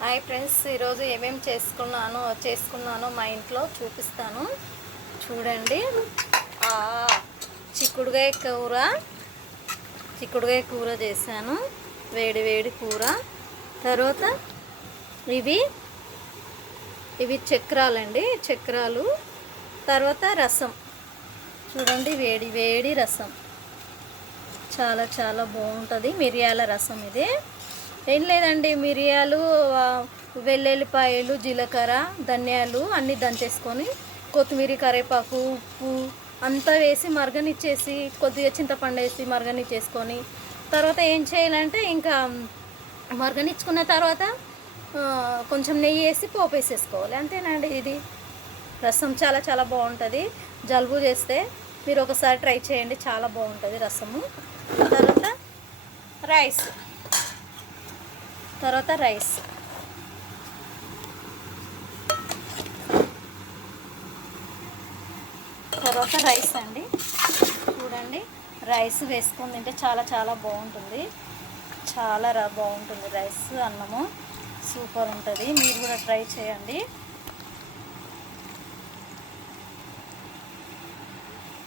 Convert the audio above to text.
Hi friends, ఈరోజు ఏమేమి చేసుకున్నానో మా ఇంట్లో చూపిస్తాను. చూడండి. చిక్కుడుగాయ కూర చేశాను. వేడి వేడి కూర. తర్వాత ఇవి చక్రాలు. తర్వాత రసం. చూడండి, వేడి వేడి రసం. చాలా చాలా బాగుంటుంది. మిరియాల రసం ఇది. ఏం లేదండి, మిరియాలు, వెల్లుల్లిపాయలు, జీలకర్ర, ధనియాలు అన్నీ దంచేసుకొని, కొత్తిమీర, కరివేపాకు, ఉప్పు అంతా వేసి మరగనిచ్చేసి, కొద్దిగా చింతపండు వేసి మరగనిచ్చేసుకొని, తర్వాత ఏం చేయాలంటే ఇంకా మరగనిచ్చుకున్న తర్వాత కొంచెం నెయ్యి వేసి పోపు వేసేసుకోవాలి. అంతేనండి. ఇది రసం చాలా చాలా బాగుంటుంది. జలుబు చేస్తే మీరు ఒకసారి ట్రై చేయండి, చాలా బాగుంటుంది రసము. తర్వాత రైస్. రైస్ అండి. చూడండి, రైస్ వేసుకొని తింటే చాలా చాలా బాగుంటుంది. చాలా బాగుంటుంది రైస్, అన్నము సూపర్ ఉంటుంది. మీరు కూడా ట్రై చేయండి.